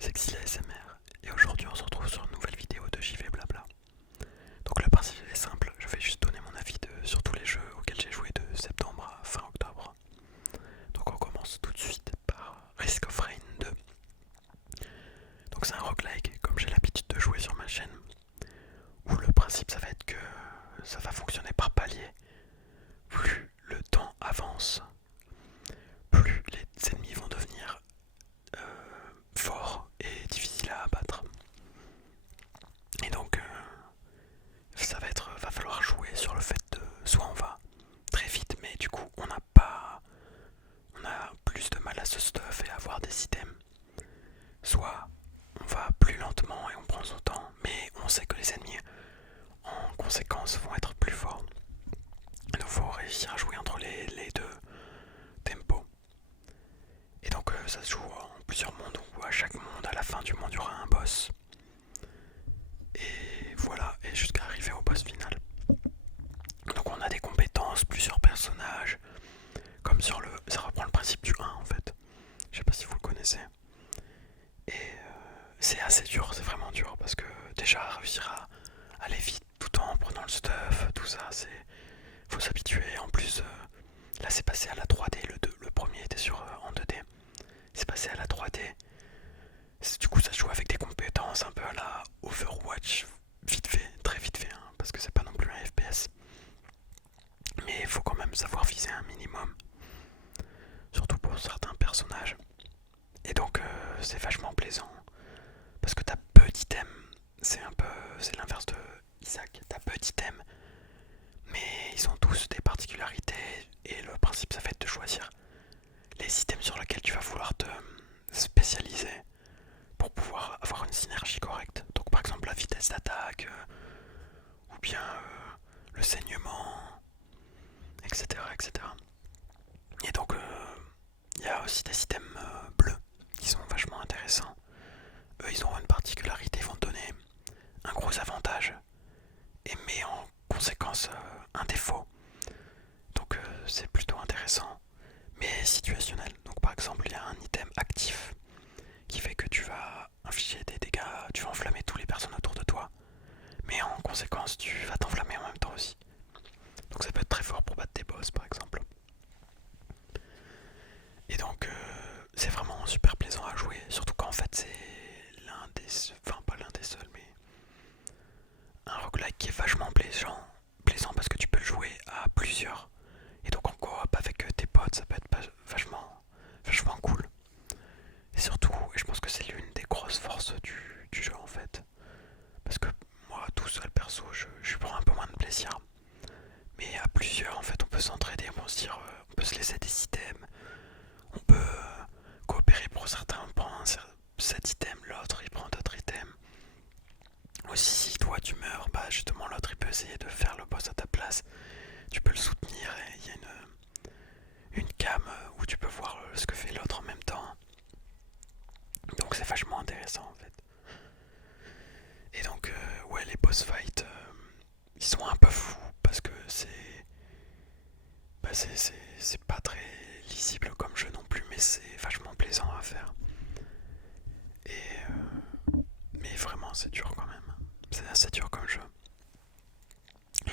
c'est Xila ASMR et aujourd'hui on se retrouve sur une nouvelle vidéo de JV Blabla. Donc le principe est simple, je vais juste donner mon avis sur tous les jeux auxquels j'ai joué de septembre à fin octobre. Donc on commence tout de suite par Risk of Rain 2. Donc c'est un roguelike comme j'ai l'habitude de jouer sur ma chaîne, où le principe ça va être que ça va fonctionner par palier. Plus le temps avance, plus les ennemis vont devenir forts et difficiles à abattre. Et donc va falloir jouer sur le fait de soit on va très vite mais du coup on a plus de mal à se stuff et à avoir des items, soit on va plus lentement et on prend son temps mais on sait que les ennemis en conséquence vont être plus forts. Donc il faut réussir à jouer entre les deux tempos. Et donc ça se joue en plusieurs mondes où à chaque monde, à la fin du monde, il y aura un boss. Et voilà, et jusqu'à arriver au boss final. Donc on a des compétences, plusieurs personnages, comme sur le... Ça reprend le principe du 1 en fait. Je sais pas si vous le connaissez. Et c'est assez dur, c'est vraiment dur, parce que déjà réussir à aller vite tout en prenant le stuff, tout ça, c'est... Faut s'habituer. En plus, là c'est passé à la 3D, le premier était en 2D. C'est passé à la 3D. Du coup ça se joue avec des compétences un peu à la Overwatch, vite fait, très vite fait, hein, parce que c'est pas non plus un FPS. Mais il faut quand même savoir viser un minimum, surtout pour certains personnages. Et donc c'est vachement plaisant, parce que t'as peu d'items, c'est l'inverse de Isaac, t'as peu d'items, mais ils ont tous des particularités, et le principe ça va être de choisir les items sur lesquels tu vas vouloir te spécialiser pour pouvoir avoir une synergie correcte. Donc par exemple la vitesse d'attaque, ou bien le saignement, etc. etc. Et donc il y a aussi des items bleus qui sont vachement intéressants. Eux ils ont une particularité, ils vont te donner un gros avantage, mais en conséquence un défaut. Donc c'est plutôt intéressant, mais situationnel. Donc par exemple il y a un item actif qui fait que tu vas infliger des dégâts, tu vas enflammer tous les personnes autour de toi, mais en conséquence tu vas t'enflammer en même temps aussi. Donc ça peut être très fort pour battre des boss par exemple. Et donc c'est vraiment super plaisant à jouer, surtout qu'en fait c'est enfin pas l'un des seuls, mais un roguelike qui est vachement plaisant parce que tu peux le jouer à plusieurs. Et donc en coop avec tes potes, ça peut être vachement cool. Et surtout, et je pense que c'est l'une des grosses forces du jeu en fait. Parce que moi, tout seul perso, je prends un peu moins de plaisir. Mais à plusieurs, en fait, on peut s'entraider, on peut se dire, on peut se laisser des items, on peut coopérer pour certains, on prend cet item, l'autre il prend d'autres items. Aussi, si toi tu meurs, bah justement l'autre il peut essayer de faire le boss à ta place. Tu peux le soutenir et il y a une cam où tu peux voir ce que fait l'autre en même temps. Donc c'est vachement intéressant en fait. Et donc ouais, les boss fights ils sont un peu fous parce que c'est pas très lisible comme jeu non plus, mais c'est vachement plaisant à faire. Et mais vraiment c'est dur quand même. C'est assez dur comme jeu.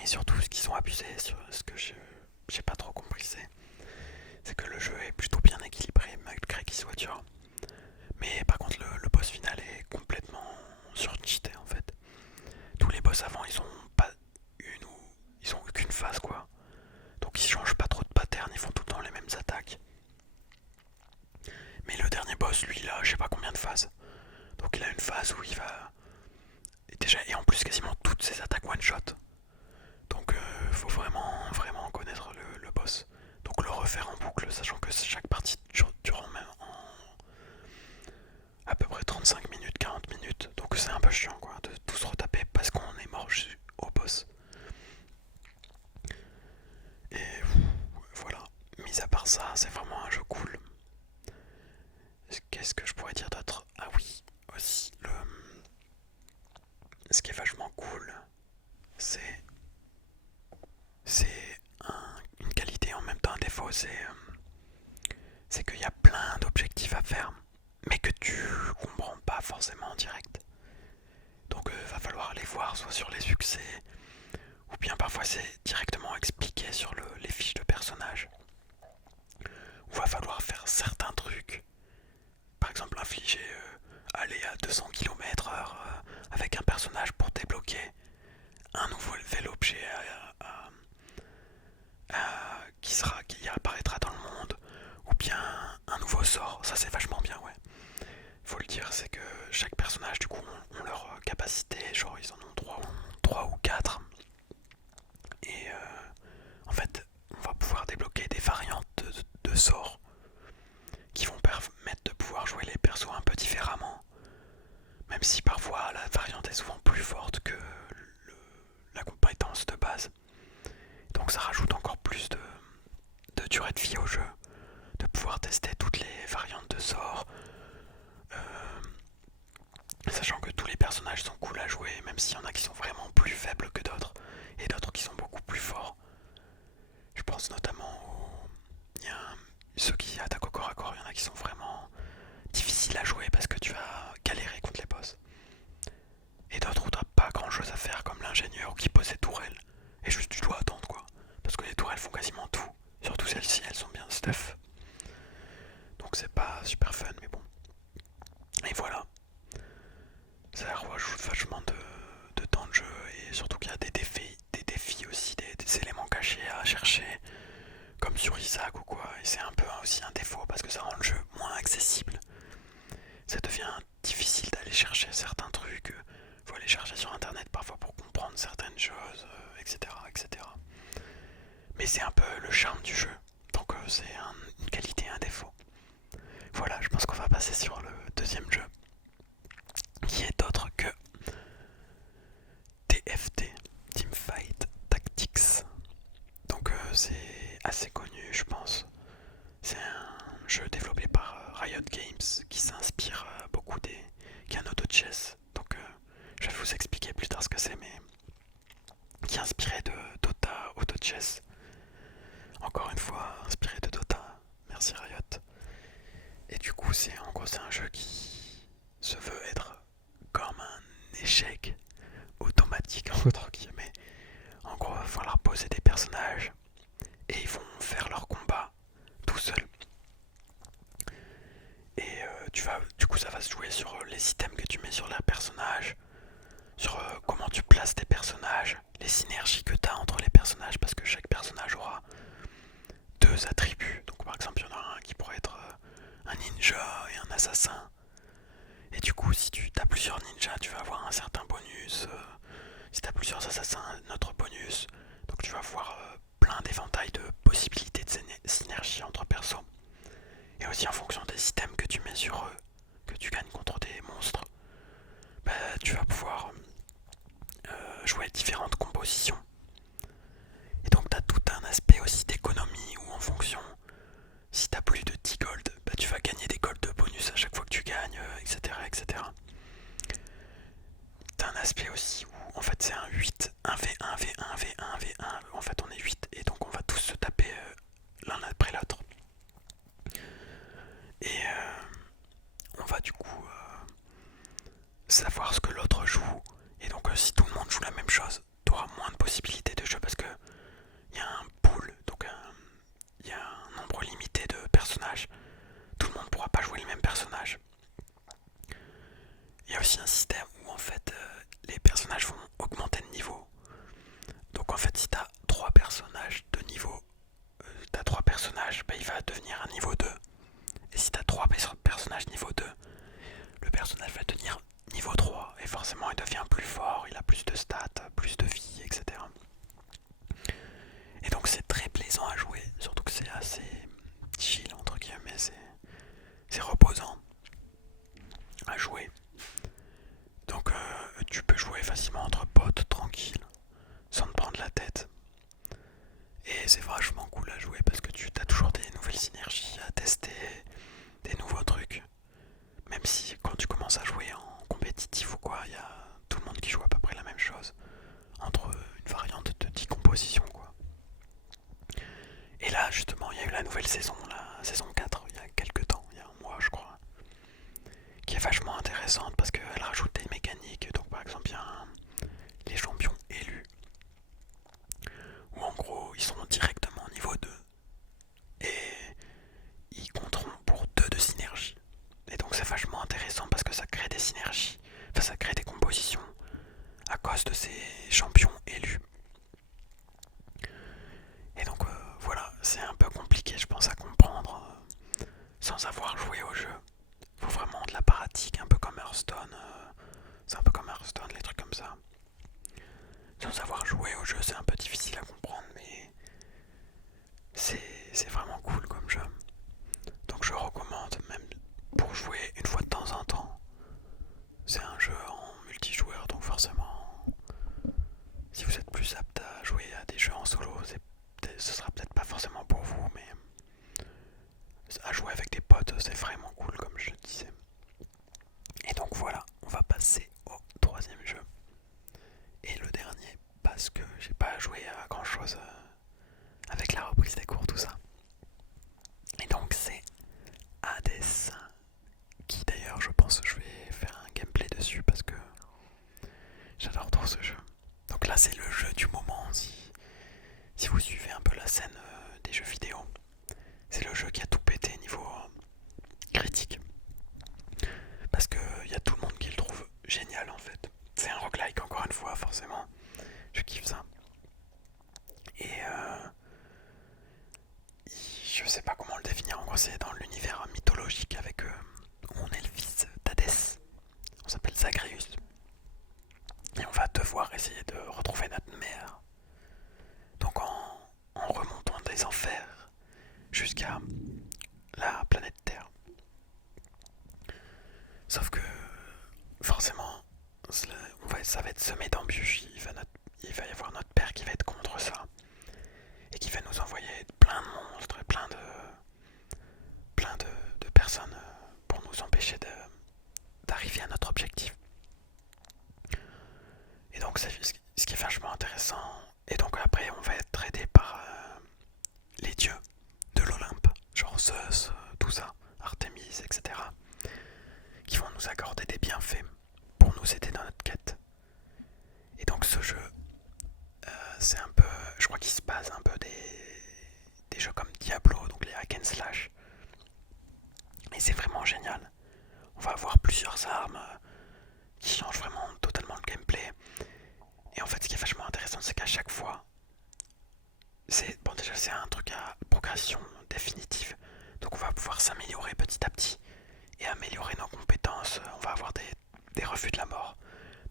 Et surtout ce qu'ils ont abusé, sur ce que j'ai pas trop compris, c'est que le jeu est plutôt bien équilibré malgré qu'il soit dur. Mais par contre le boss final est complètement surcheaté en fait. Tous les boss avant ils ont pas ils ont qu'une phase quoi. Donc ils changent pas trop de pattern, ils font tout le temps les mêmes attaques. Mais le dernier boss lui il a je sais pas combien de phases. Donc il a une phase où il va... Et en plus quasiment toutes ses attaques one shot. Donc faut vraiment connaître le boss. Donc le refaire en boucle, sachant que chaque partie dure même à peu près 35 minutes, 40 minutes. Donc c'est un peu chiant quoi, de tout se retaper parce qu'on est mort au boss. Et voilà, mis à part ça, c'est vraiment un jeu cool. Qu'est-ce que je pourrais dire d'autre? Ah oui, aussi, ce qui est vachement cool, c'est une qualité en même temps un défaut, c'est qu'il y a plein d'objectifs à faire, mais que tu comprends pas pas forcément en direct. Donc va falloir aller voir soit sur les succès, ou bien parfois c'est directement expliqué sur les fiches de personnages. Ou va falloir faire certains trucs. Par exemple infliger aller à 200 km/h avec un personnage pour débloquer un nouvel objet qui apparaîtra dans le monde, ou bien un nouveau sort. Ça c'est vachement bien, ouais. Faut le dire, c'est que chaque personnage du coup ont leur capacité, genre ils en ont 3 ou 4. Et en fait on va pouvoir débloquer des variantes de sorts qui vont permettre de pouvoir jouer les persos un peu différemment. Même si parfois la variante est souvent plus forte que la compétence de base. Donc ça rajoute encore plus de durée de vie au jeu, de pouvoir tester toutes les variantes de sorts, sachant que tous les personnages sont cool à jouer, même s'il y en a qui sont vraiment plus faibles que d'autres, et d'autres qui sont beaucoup plus forts. Je pense notamment ceux qui attaquent au corps à corps, il y en a qui sont vraiment difficiles à jouer parce que tu vas galérer contre les boss. Et d'autres où t'as pas grand chose à faire, comme l'ingénieur qui pose ses tourelles. Et juste tu dois attendre quoi. Parce que les tourelles font quasiment tout. Surtout celles-ci, elles sont bien stuff. Donc c'est pas super fun, mais bon. Et voilà. Ça rajoute vachement de temps de jeu. Et surtout qu'il y a des défis aussi, des éléments cachés à chercher. Comme sur Isaac ou quoi. Et c'est un peu aussi un défaut parce que ça rend le jeu moins accessible. Ça devient difficile d'aller chercher certains trucs. Faut aller chercher sur internet parfois pour comprendre certaines choses, etc., etc. Mais c'est un peu le charme du jeu. Donc c'est une qualité et un défaut. Voilà, je pense qu'on va passer sur le deuxième jeu, qui est autre que TFT, Teamfight Tactics. Donc c'est assez connu, je pense. C'est un jeu développé par Riot Games qui s'inspire beaucoup qui est un auto chess. Donc je vais vous expliquer plus tard ce que c'est, mais qui est inspiré de Dota Auto Chess. Encore une fois, inspiré de Dota. Merci Riot. Et du coup, en gros, c'est un jeu qui se veut être comme un échec automatique, entre guillemets. En gros, il va falloir poser des personnages et ils vont faire leur combat tout seuls. Et du coup, ça va se jouer sur les items que tu mets sur les personnages, sur comment tu places tes personnages, les synergies que tu as entre les personnages, parce que chaque personnage aura deux attributs. Donc par exemple, il y en a un qui pourrait être un ninja et un assassin. Et du coup, si tu as plusieurs ninjas, tu vas avoir un certain bonus. Si tu as plusieurs assassins, un autre bonus. Donc tu vas avoir plein d'éventails de possibilités de synergie entre persos. Et aussi en fonction des items que tu mets sur eux, que tu gagnes contre des monstres, bah, tu vas pouvoir jouer différentes compositions. Et donc tu as tout un aspect aussi d'économie où en fonction, si tu as plus de 10 gold, bah, tu vas gagner des gold de bonus à chaque fois que tu gagnes, etc. etc. Tu as un aspect aussi où en fait c'est un 8, un V1, V1, V1, V1. En fait on est 8 et donc on va tous se taper l'un après l'autre. Et on va du coup savoir ce que l'autre joue. Et donc si tout le monde joue la même chose, tu auras moins de possibilités de jeu parce que il y a un pool, donc il y a un nombre limité de personnages. Tout le monde ne pourra pas jouer le même personnage. Il y a aussi un système où en fait les personnages vont augmenter de niveau. Donc en fait si tu as 3 personnages de niveau, bah, il va devenir un niveau 2. Et si tu as 3 personnages niveau 2, le personnage va devenir niveau 3. Et forcément il devient plus fort, il a plus de stats, plus de vie, etc. Et donc c'est très plaisant à jouer, surtout que c'est assez chill entre guillemets, c'est reposant à jouer. Donc tu peux jouer facilement entre potes, tranquille, sans te prendre la tête. Et c'est vachement cool à jouer parce que tu as toujours des nouvelles synergies à tester, des nouveaux trucs. Même si quand tu commences à jouer en compétitif ou quoi, il y a tout le monde qui joue à peu près la même chose. Entre une variante de 10 compositions quoi. Et là justement il y a eu la nouvelle saison, la saison 4, il y a quelques temps, il y a un mois je crois. sans avoir joué au jeu. Faut vraiment de la pratique, un peu comme Hearthstone. C'est un peu comme Hearthstone, les trucs comme ça. Sans avoir joué au jeu, c'est un peu difficile à comprendre, mais c'est vraiment cool comme jeu. Donc je recommande, même pour jouer une fois de temps en temps. C'est un jeu en multijoueur, donc forcément, si vous êtes plus apte à jouer à des jeux en solo, ce sera peut-être pas forcément pour vous, mais à jouer avec des potes, c'est vraiment cool, comme je le disais. Et donc voilà, on va passer au troisième jeu. Et le dernier, parce que j'ai pas joué à grand chose avec la reprise des cours, tout ça. Et donc c'est Hades, qui d'ailleurs je pense que je vais faire un gameplay dessus parce que j'adore trop ce jeu. Donc là c'est le jeu du moment si vous suivez un peu la scène des jeux vidéo. C'est le jeu qui a tout pété niveau critique. Parce qu'il y a tout le monde qui le trouve génial en fait. C'est un roguelike encore une fois forcément. Je kiffe ça. Et je sais pas comment le définir, en gros c'est dans l'univers mythologique avec on est le fils d'Hadès. On s'appelle Zagreus. Et on va devoir essayer de retrouver notre mère. Donc en remontant des enfers jusqu'à la planète Terre. Sauf que forcément ça va être semé d'embûches. Il va y avoir notre père qui va être contre ça. Et qui va nous envoyer plein de monstres, plein de personnes pour nous empêcher d'arriver à notre objectif. Et donc c'est ce qui est vachement intéressant. Et donc après on va être aidé par les dieux de l'Olympe, genre Zeus, tout ça, Artémis, etc. Qui vont nous accorder des bienfaits pour nous aider dans notre quête. Et donc ce jeu, c'est un peu, je crois qu'il se passe un peu des jeux comme Diablo, donc les hack and slash. Et c'est vraiment génial. On va avoir plusieurs armes qui changent vraiment totalement le gameplay. Et en fait, ce qui est vachement intéressant, c'est qu'à chaque fois, déjà c'est un truc à progression définitive. Donc on va pouvoir s'améliorer petit à petit et améliorer nos compétences. On va avoir des refus de la mort.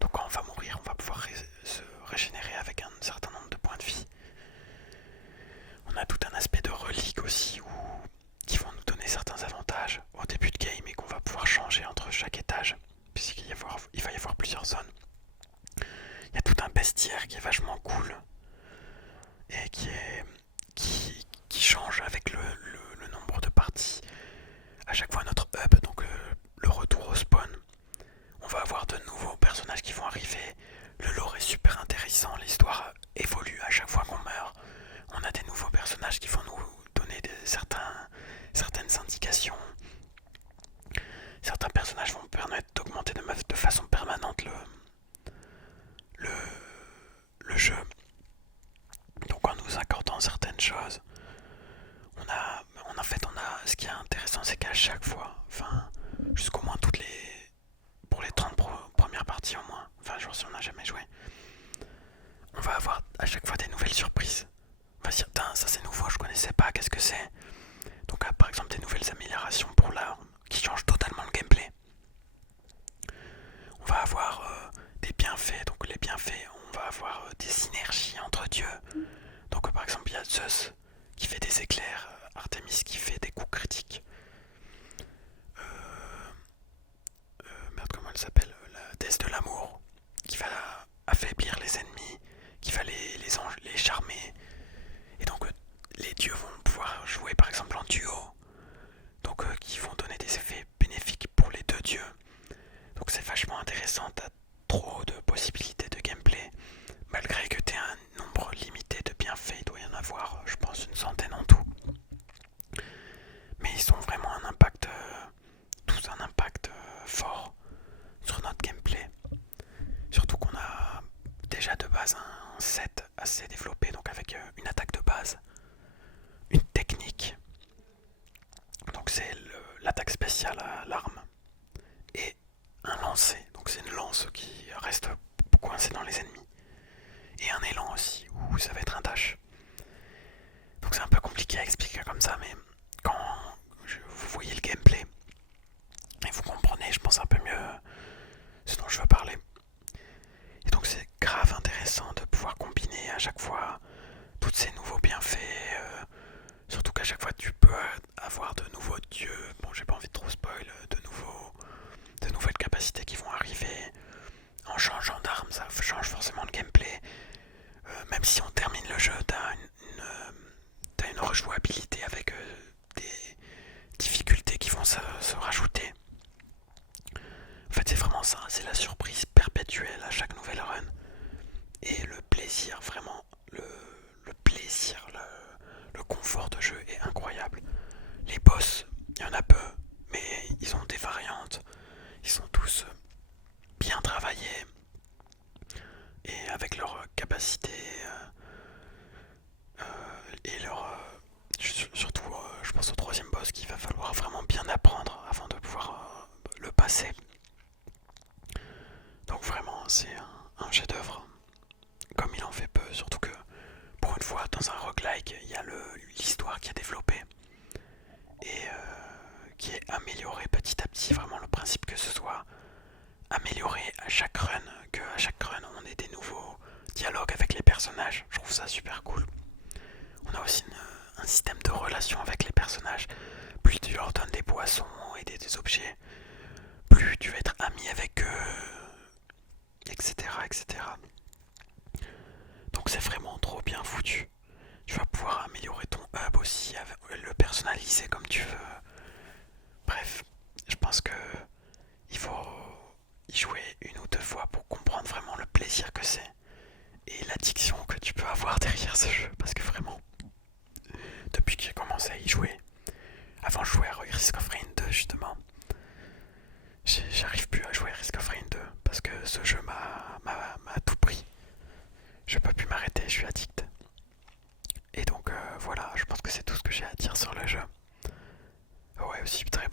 Donc quand on va mourir, on va pouvoir se régénérer avec un certain nombre de points de vie. On a tout un aspect de relique aussi qui vont nous donner certains avantages au début de game et qu'on va pouvoir changer entre chaque étage, puisqu'il va y avoir plusieurs zones. Il y a tout un bestiaire qui est vachement cool et qui change avec le nombre de parties. À chaque fois notre hub, donc le retour au spawn, on va avoir de nouveaux personnages qui vont arriver. Le lore est super intéressant, l'histoire évolue à chaque fois qu'on meurt. On a des nouveaux personnages qui vont nous donner certaines indications. Certains personnages vont permettre d'augmenter de façon permanente le jeu. Donc en nous accordant certaines choses, ce qui est intéressant, c'est qu'à chaque fois, enfin jusqu'au moins pour les 30 premières parties au moins, enfin genre si on n'a jamais joué, on va avoir à chaque fois des nouvelles surprises. On va se dire, ça c'est nouveau, je connaissais pas, qu'est-ce que c'est? Donc par exemple des nouvelles améliorations pour l'arme qui changent totalement le gameplay. On va avoir des bienfaits, donc les bienfaits, on va avoir des synergies entre dieux. Donc par exemple il y a Zeus qui fait des éclairs, Artemis qui fait des coups critiques. Merde, comment elle s'appelle? La déesse de l'amour, qui va affaiblir les ennemis, qui va les charmer. Et donc les dieux vont pouvoir jouer par exemple en duo, donc qui vont donner des effets bénéfiques pour les deux dieux. Donc c'est vachement intéressant, t'as trop de possibilités de gameplay, malgré que t'aies un nombre limité de bienfaits, il doit y en avoir je pense une centaine en tout. Mais ils ont vraiment tous un impact fort sur notre gameplay. Surtout qu'on a déjà de base un set assez développé, donc avec une attaque de base, une technique, donc c'est l'attaque spéciale à l'arme, et un lancer, donc c'est une lance qui reste coincée dans les ennemis, et un élan aussi, où ça va être un dash. Donc c'est un peu compliqué à expliquer comme ça, mais quand vous voyez le capacités qui vont arriver. En changeant d'arme, ça change forcément le gameplay. Même si on termine le jeu, t'as une rejouabilité avec des difficultés qui vont se rajouter. En fait, c'est vraiment ça, c'est la surprise perpétuelle à chaque nouvelle run. Et le plaisir, vraiment, le plaisir, le confort de jeu est incroyable. Les boss, il y en a peu, mais ils ont des variantes. Ils sont tous bien travaillés et avec leur capacité et leur surtout je pense au troisième boss qu'il va falloir vraiment bien apprendre avant de pouvoir le passer. Donc vraiment c'est un chef-d'œuvre comme il en fait peu, surtout que pour une fois dans un roguelike il y a l'histoire qui est développée et qui est améliorée petit à petit, vraiment le principe que ce soit amélioré à chaque run, qu'à chaque run on ait des nouveaux dialogues avec les personnages, je trouve ça super cool. On a aussi un système de relation avec les personnages. Plus tu leur donnes des boissons et des objets, plus tu vas être ami avec eux, etc. etc. Donc c'est vraiment trop bien foutu. Tu vas pouvoir améliorer ton hub aussi, le personnaliser comme tu veux. Bref, je pense que il faut y jouer une ou deux fois pour comprendre vraiment le plaisir que c'est et l'addiction que tu peux avoir derrière ce jeu, parce que vraiment, depuis que j'ai commencé à y jouer, avant je jouais à Risk of Rain 2 justement, j'arrive plus à jouer à Risk of Rain 2 parce que ce jeu m'a tout pris. Je peux plus m'arrêter, je suis addict. Et donc voilà, je pense que c'est tout ce que j'ai à dire sur le jeu. Ouais, aussi très